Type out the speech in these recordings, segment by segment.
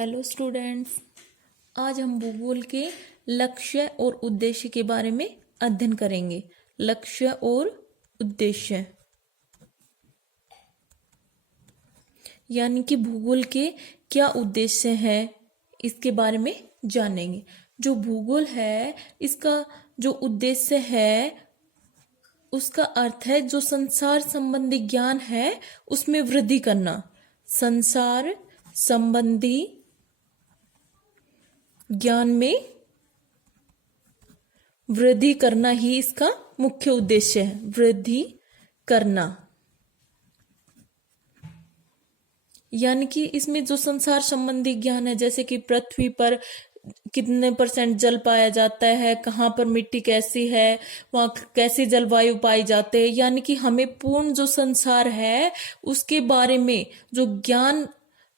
Hello students, आज हम भूगोल के लक्ष्य और उद्देश्य के बारे में अध्ययन करेंगे। लक्ष्य और उद्देश्य यानी कि भूगोल के क्या उद्देश्य है, इसके बारे में जानेंगे। जो भूगोल है, इसका जो उद्देश्य है उसका अर्थ है जो संसार संबंधी ज्ञान है उसमें वृद्धि करना। संसार संबंधी ज्ञान में वृद्धि करना ही इसका मुख्य उद्देश्य है। वृद्धि करना यानी कि इसमें जो संसार संबंधी ज्ञान है, जैसे कि पृथ्वी पर कितने % जल पाया जाता है, कहाँ पर मिट्टी कैसी है, वहाँ कैसी जलवायु पाई जाती है, यानी कि हमें पूर्ण जो संसार है उसके बारे में जो ज्ञान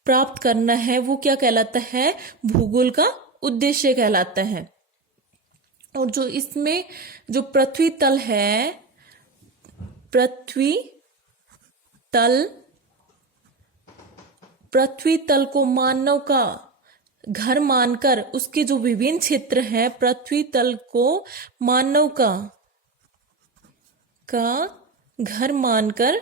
प्राप्त करना है वो क्या कहलाता है? भूगोल का उद्देश्य कहलाता है। और जो इसमें जो पृथ्वी तल है, पृथ्वी तल को मानव का घर मानकर उसके जो विभिन्न क्षेत्र हैं, पृथ्वी तल को मानव का घर मानकर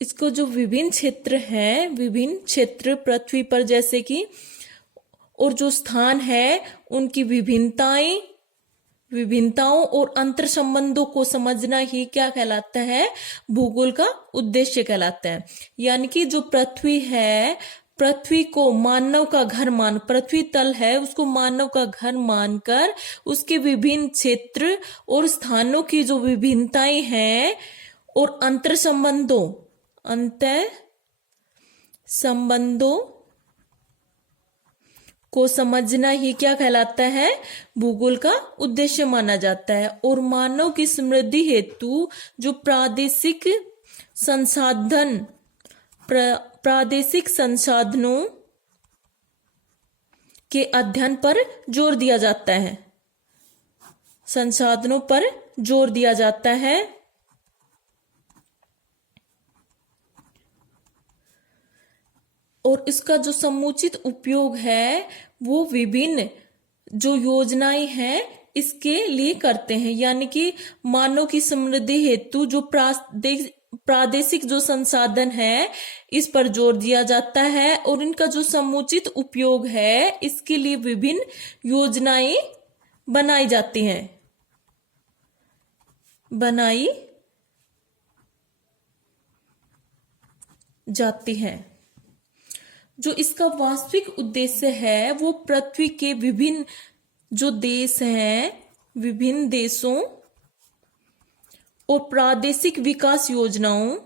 इसको जो विभिन्न क्षेत्र हैं, विभिन्न क्षेत्र पृथ्वी पर जैसे कि और जो स्थान है उनकी विभिन्नताओं और अंतर संबंधों को समझना ही क्या कहलाता है? भूगोल का उद्देश्य कहलाता है। यानी कि जो पृथ्वी है, पृथ्वी को मानव का घर पृथ्वी तल है उसको मानव का घर मानकर उसके विभिन्न क्षेत्र और स्थानों की जो विभिन्नताएं हैं और अंतर संबंधों को समझना ही क्या कहलाता है? भूगोल का उद्देश्य माना जाता है। और मानव की समृद्धि हेतु जो प्रादेशिक संसाधनों के अध्ययन पर जोर दिया जाता है। संसाधनों पर जोर दिया जाता है। और इसका जो समुचित उपयोग है वो विभिन्न जो योजनाएं हैं इसके लिए करते हैं। यानी कि मानव की समृद्धि हेतु जो प्रादेशिक जो संसाधन है इस पर जोर दिया जाता है और इनका जो समुचित उपयोग है इसके लिए विभिन्न योजनाएं बनाई जाती हैं। जो इसका वास्तविक उद्देश्य है वो पृथ्वी के विभिन्न जो देश हैं, विभिन्न देशों और प्रादेशिक विकास योजनाओं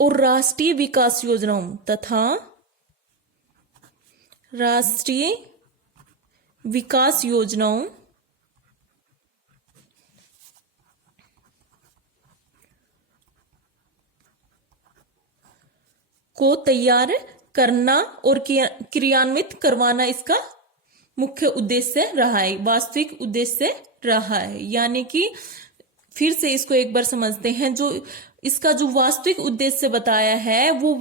और राष्ट्रीय विकास योजनाओं तथा राष्ट्रीय विकास योजनाओं को तैयार करना और क्रियान्वित करवाना इसका मुख्य उद्देश्य रहा है, वास्तविक उद्देश्य रहा है। यानी कि फिर से इसको एक बार समझते हैं। जो इसका जो वास्तविक उद्देश्य बताया है वो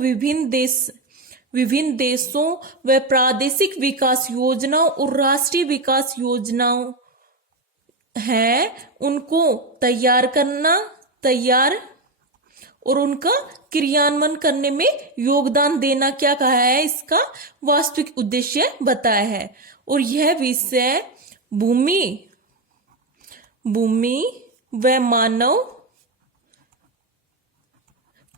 विभिन्न देशों व प्रादेशिक विकास योजनाओं और राष्ट्रीय विकास योजनाओं है उनको तैयार और उनका क्रियान्वयन करने में योगदान देना क्या कहा है? इसका वास्तविक उद्देश्य बताया है। और यह विषय भूमि व मानव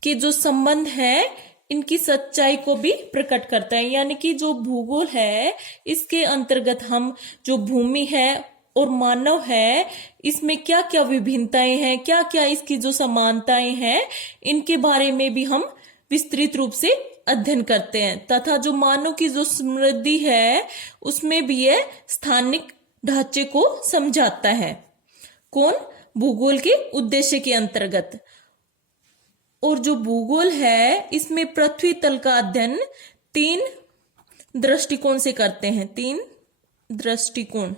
के जो संबंध है इनकी सच्चाई को भी प्रकट करता है। यानी कि जो भूगोल है इसके अंतर्गत हम जो भूमि है और मानव है इसमें क्या क्या विभिन्नताएं हैं, क्या क्या इसकी जो समानताएं हैं, इनके बारे में भी हम विस्तृत रूप से अध्ययन करते हैं। तथा जो मानव की जो समृद्धि है उसमें भी यह स्थानिक ढांचे को समझाता है। कौन? भूगोल के उद्देश्य के अंतर्गत। और जो भूगोल है इसमें पृथ्वी तल का अध्ययन 3 दृष्टिकोण से करते हैं, 3 दृष्टिकोण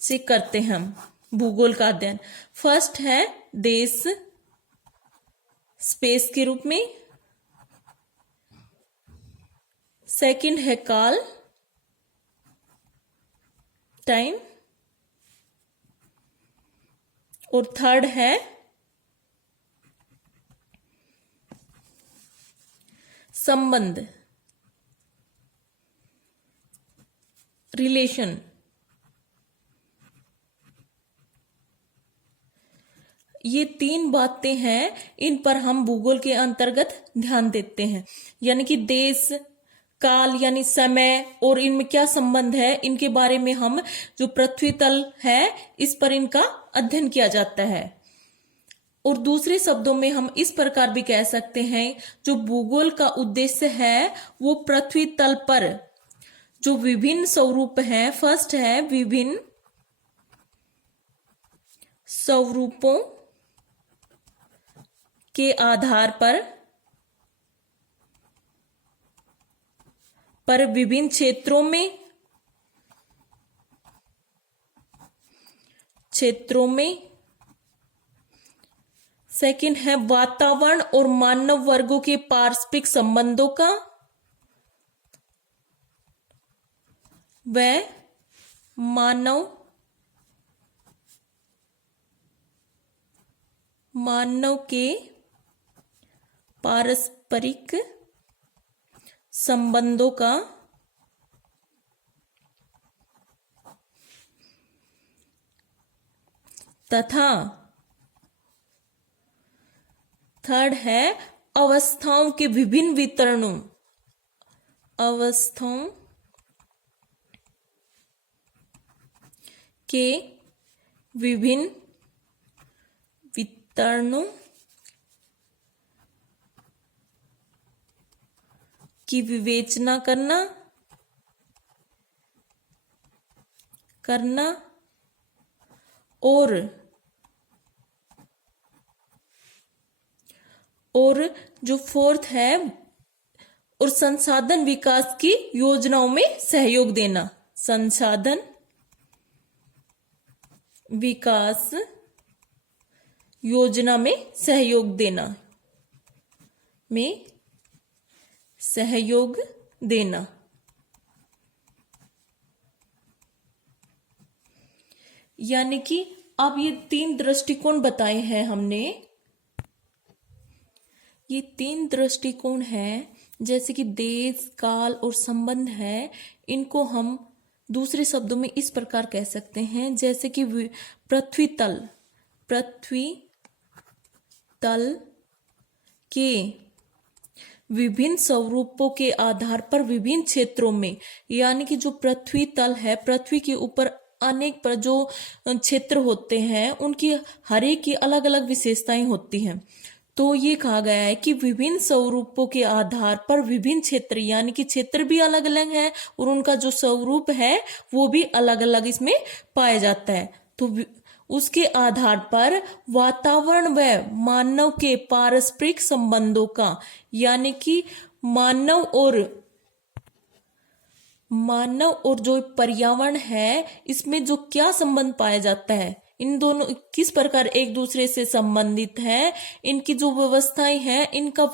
से करते हैं हम भूगोल का अध्ययन। फर्स्ट है देश, स्पेस के रूप में। सेकंड है काल, टाइम। और थर्ड है संबंध, रिलेशन। ये 3 बातें हैं, इन पर हम भूगोल के अंतर्गत ध्यान देते हैं। यानी कि देश, काल यानी समय और इनमें क्या संबंध है, इनके बारे में हम जो पृथ्वी तल है इस पर इनका अध्ययन किया जाता है। और दूसरे शब्दों में हम इस प्रकार भी कह सकते हैं, जो भूगोल का उद्देश्य है वो पृथ्वी तल पर जो विभिन्न स्वरूप हैं, फर्स्ट है विभिन्न स्वरूपों के आधार पर विभिन्न क्षेत्रों में। सेकंड है वातावरण और मानव वर्गों के पारस्परिक संबंधों का, वह मानव के पारस्परिक संबंधों का। तथा थर्ड है अवस्थाओं के विभिन्न वितरणों, अवस्थाओं के विभिन्न वितरणों की विवेचना करना और जो फोर्थ है और संसाधन विकास की योजनाओं में सहयोग देना, संसाधन विकास योजना में सहयोग देना। यानी कि अब ये 3 दृष्टिकोण बताए हैं हमने। ये 3 दृष्टिकोण हैं, जैसे कि देश, काल और संबंध है। इनको हम दूसरे शब्दों में इस प्रकार कह सकते हैं, जैसे कि पृथ्वी तल के विभिन्न स्वरूपों के आधार पर विभिन्न क्षेत्रों में, यानी कि जो पृथ्वी तल है, पृथ्वी के ऊपर अनेक पर जो क्षेत्र होते हैं उनकी हर एक की अलग अलग विशेषताएं होती हैं। तो ये कहा गया है कि विभिन्न स्वरूपों के आधार पर विभिन्न क्षेत्र, यानी कि क्षेत्र भी अलग अलग है और उनका जो स्वरूप है वो भी अलग अलग इसमें पाया जाता है। तो उसके आधार पर वातावरण व मानव के पारस्परिक संबंधों का, यानी कि मानव और जो पर्यावरण है इसमें जो क्या संबंध पाया जाता है, इन दोनों किस प्रकार एक दूसरे से संबंधित है, इनकी जो व्यवस्थाएं हैं इनका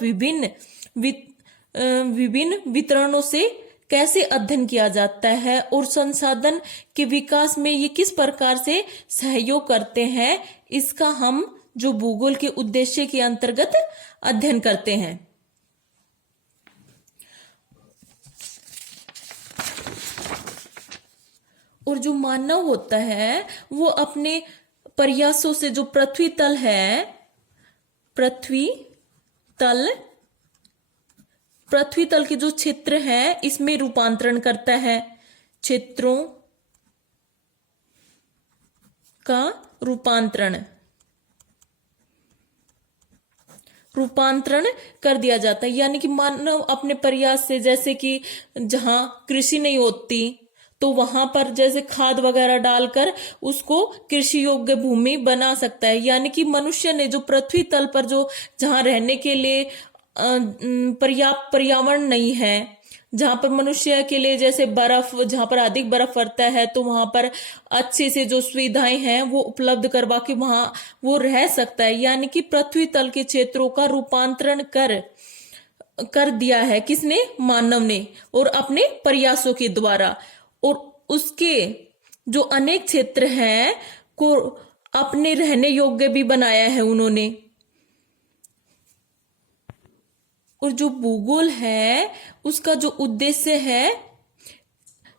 विभिन्न वितरणों से कैसे अध्ययन किया जाता है और संसाधन के विकास में ये किस प्रकार से सहयोग करते हैं, इसका हम जो भूगोल के उद्देश्य के अंतर्गत अध्ययन करते हैं। और जो मानव होता है वो अपने प्रयासों से जो पृथ्वी तल के जो क्षेत्र है इसमें रूपांतरण करता है, क्षेत्रों का रूपांतरण कर दिया जाता है। यानी कि मानव अपने प्रयास से, जैसे कि जहां कृषि नहीं होती तो वहां पर जैसे खाद वगैरह डालकर उसको कृषि योग्य भूमि बना सकता है। यानी कि मनुष्य ने जो पृथ्वी तल पर जो जहां रहने के लिए पर्याप्त पर्यावरण नहीं है जहां पर मनुष्य के लिए जैसे बर्फ, जहां पर अधिक बर्फ पड़ता है तो वहां पर अच्छे से जो सुविधाएं हैं वो उपलब्ध करवा के वहां वो रह सकता है। यानी कि पृथ्वी तल के क्षेत्रों का रूपांतरण कर दिया है किसने? मानव ने, और अपने प्रयासों के द्वारा। और उसके जो अनेक क्षेत्र हैं को अपने रहने योग्य भी बनाया है उन्होंने। और जो भूगोल है उसका जो उद्देश्य है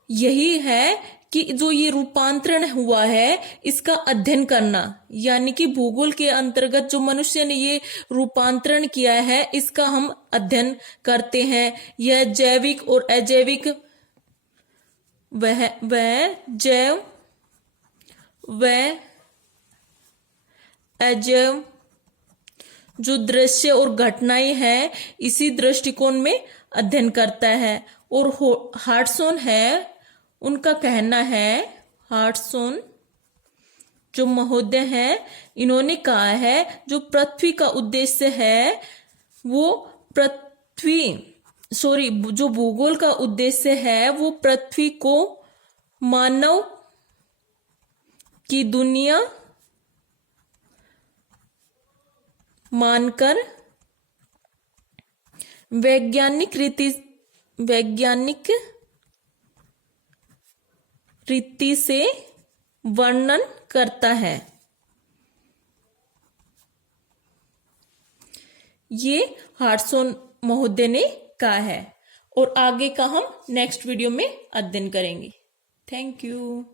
यही है कि जो ये रूपांतरण हुआ है इसका अध्ययन करना। यानी कि भूगोल के अंतर्गत जो मनुष्य ने ये रूपांतरण किया है इसका हम अध्ययन करते हैं। यह जैविक और अजैविक जैव अजैव जो दृश्य और घटनाएं हैं इसी दृष्टिकोण में अध्ययन करता है। और हार्टसॉन है, उनका कहना है, हार्टसॉन जो महोदय हैं इन्होंने कहा है जो पृथ्वी का उद्देश्य है वो जो भूगोल का उद्देश्य है वो पृथ्वी को मानव की दुनिया मानकर वैज्ञानिक रीति से वर्णन करता है। ये हार्टसॉन महोदय ने कहा है और आगे का हम नेक्स्ट वीडियो में अध्ययन करेंगे। Thank you.